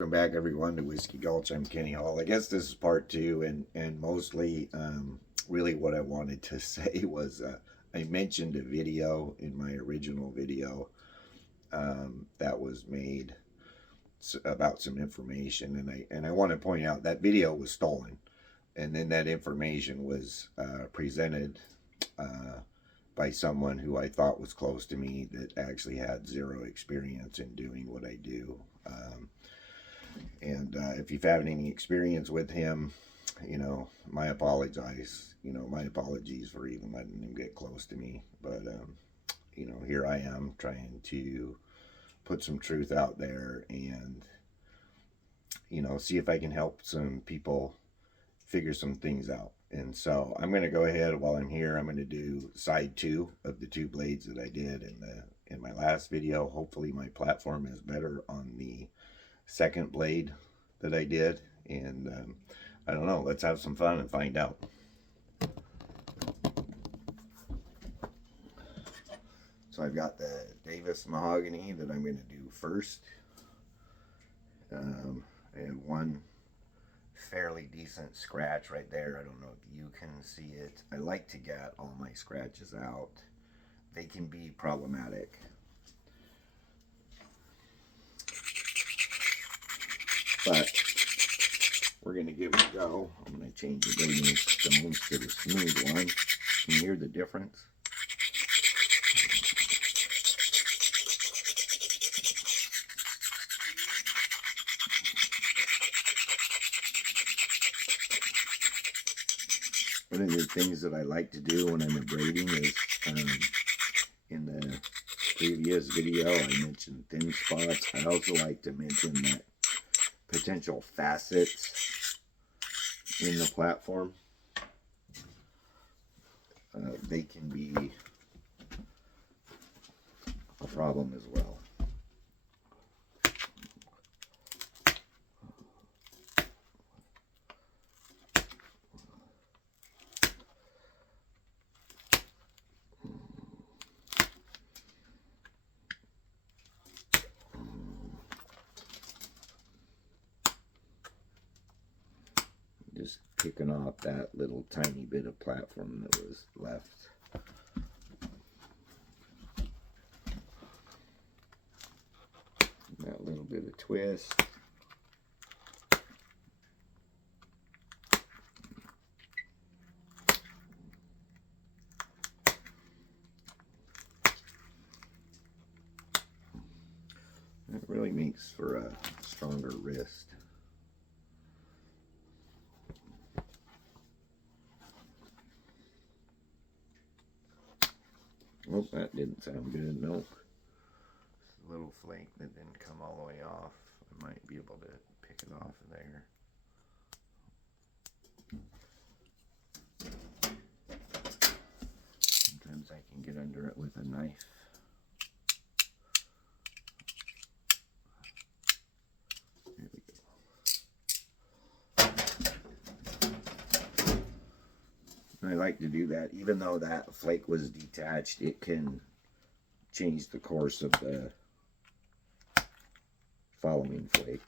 Welcome back, everyone, to Whiskey Gulch. I'm Kenny Hall. I guess this is part two, and mostly, really, what I wanted to say was I mentioned a video in my original video that was made about some information, and I want to point out that video was stolen, and then that information was presented by someone who I thought was close to me that actually had zero experience in doing what I do. And if you've had any experience with him, my apologies for even letting him get close to me. But, here I am trying to put some truth out there and, see if I can help some people figure some things out. And so I'm going to go ahead while I'm here. I'm going to do side two of the two blades that I did in my last video. Hopefully my platform is better on the second blade that I did, and I don't know, let's have some fun and find out. So I've got the Davis mahogany that I'm going to do first. I have one fairly decent scratch right there. I don't know if you can see it. I like to get all my scratches out. They can be problematic. But we're going to give it a go. I'm going to change the radiant stones to the smooth one. Can you hear the difference? One of the things that I like to do when I'm abrading is, in the previous video, I mentioned thin spots. I also like to mention that potential facets in the platform, they can be a problem as well. Just picking off that little tiny bit of platform that was left. That little bit of twist. That really makes for a stronger wrist. Oh, that didn't sound good. Nope. A little flake that didn't come all the way off. I might be able to pick it off of there. Sometimes I can get under it with a knife. There we go. I like to do that. Even though that flake was detached, it can change the course of the following flake.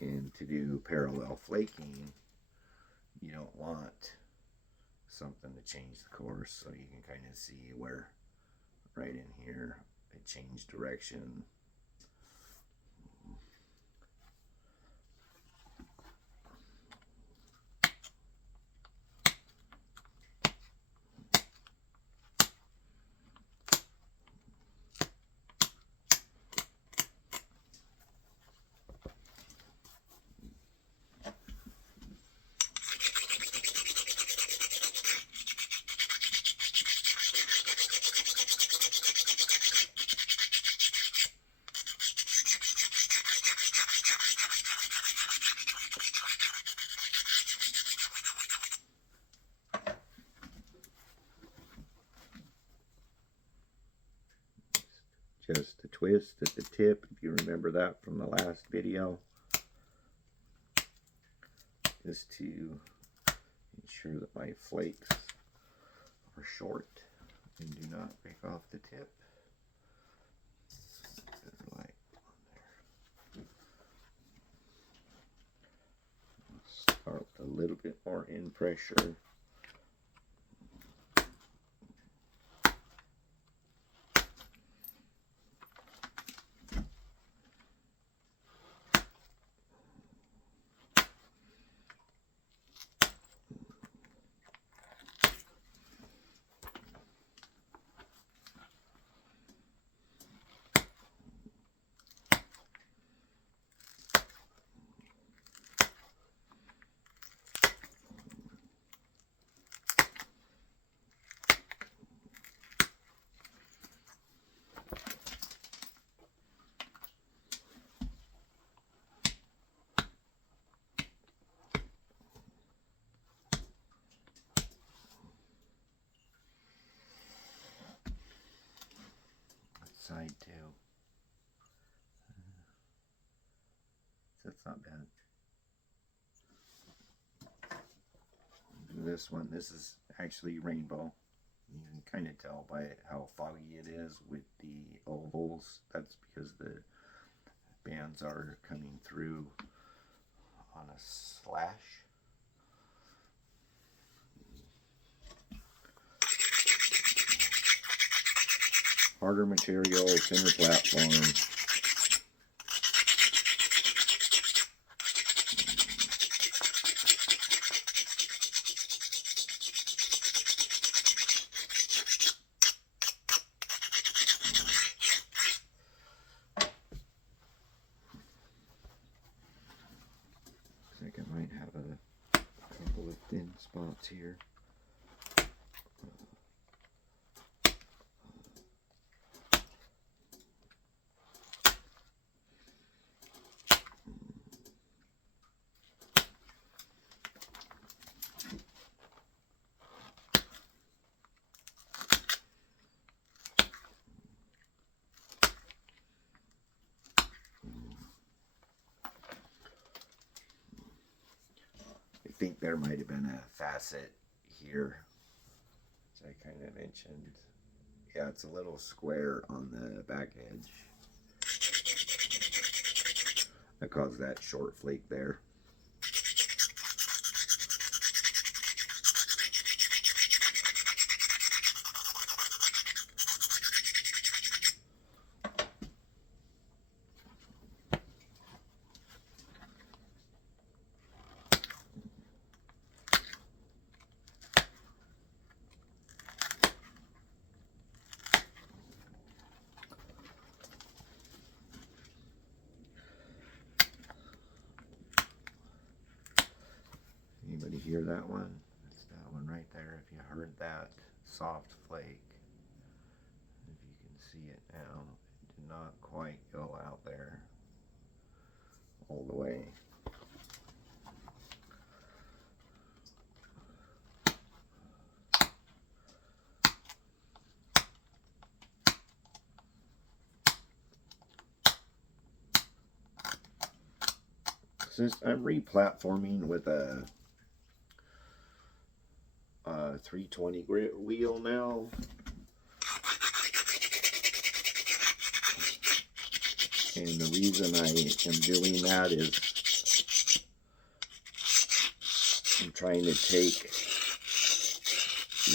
And to do parallel flaking, you don't want something to change the course, so you can kind of see where right in here it changed direction. Just a twist at the tip, if you remember that from the last video, just to ensure that my flakes are short and do not break off the tip. Like in pressure. Side too. That's not bad. This one, this is actually rainbow. You can kind of tell by how foggy it is with the ovals. That's because the bands are coming through on a slash. Harder material, thinner platform. Looks like I might have a couple of thin spots here. I think there might have been a facet here, which I kind of mentioned. Yeah, it's a little square on the back edge. That caused that short flake there. Anybody hear that one? It's that one right there. If you heard that soft flake, if you can see it now, it did not quite go out there all the way. Since I'm replatforming with a 320 grit wheel now, and the reason I am doing that is I'm trying to take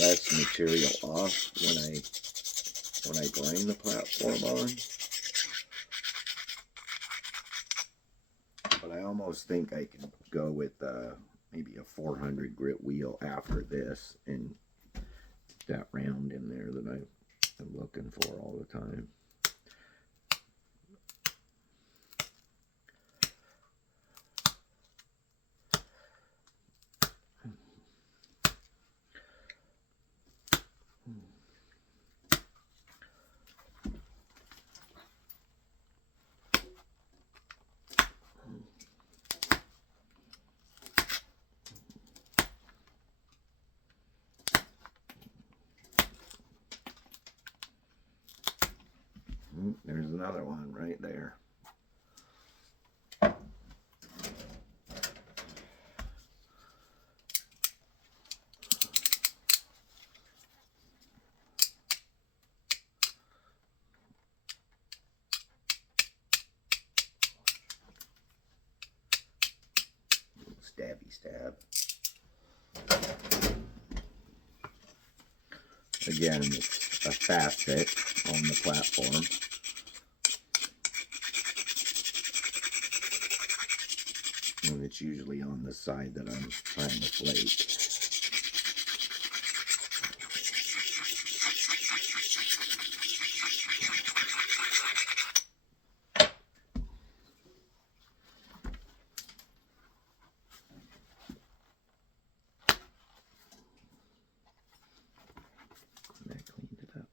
less material off when I grind the platform on. But I almost think I can go with maybe a 400 grit wheel after this and that round in there that I'm looking for all the time. There's another one right there. Stabby stab. Again, it's a facet on the platform. And it's usually on the side that I'm trying to flake. I cleaned it up.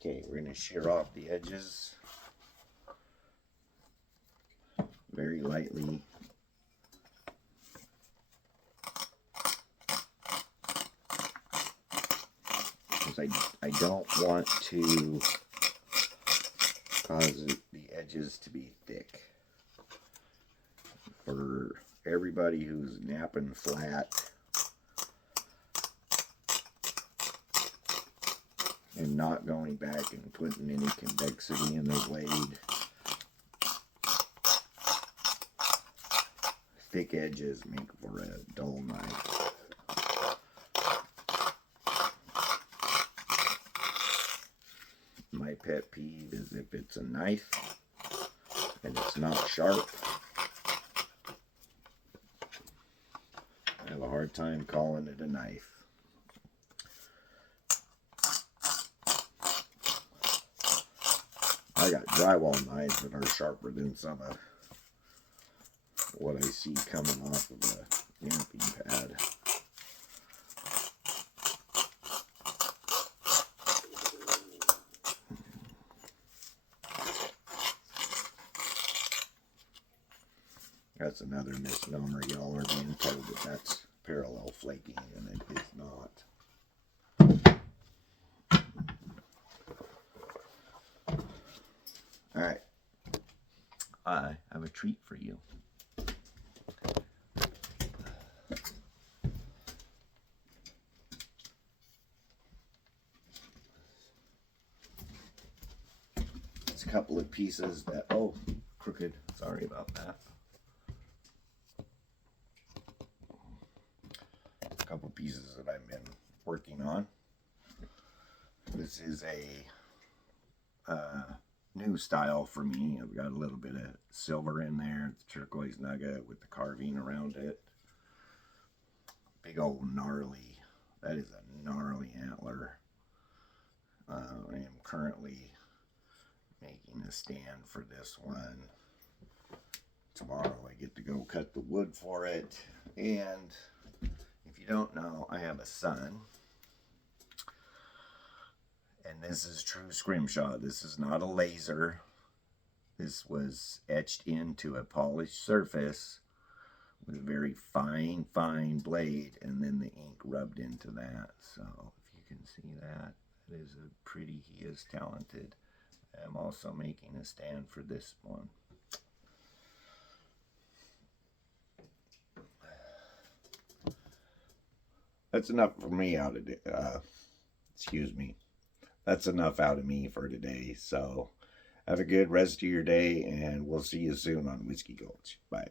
Okay, we're going to shear off the edges very lightly. Because I don't want to cause the edges to be thick. For everybody who's napping flat and not going back and putting any convexity in their blade, thick edges make for a dull knife. My pet peeve is if it's a knife and it's not sharp. I have a hard time calling it a knife. I got drywall knives that are sharper than some of what I see coming off of a yamping pad. That's another misnomer. Y'all are being told that that's parallel flaking, and it is not. Alright, I have a treat for you. It's a couple of pieces that, oh, crooked, sorry about that. A couple pieces that I've been working on. This is a new style for me. I've got a little bit of silver in there, the turquoise nugget with the carving around it. Big old gnarly, that is a gnarly antler. I am currently making a stand for this one. Tomorrow I get to go cut the wood for it. And if you don't know, I have a son. And this is true scrimshaw. This is not a laser. This was etched into a polished surface with a very fine, fine blade, and then the ink rubbed into that. So if you can see that, that is a pretty, he is talented. I'm also making a stand for this one. That's enough for me out of it. Excuse me. That's enough out of me for today. So have a good rest of your day, and we'll see you soon on Whiskey Gulch. Bye.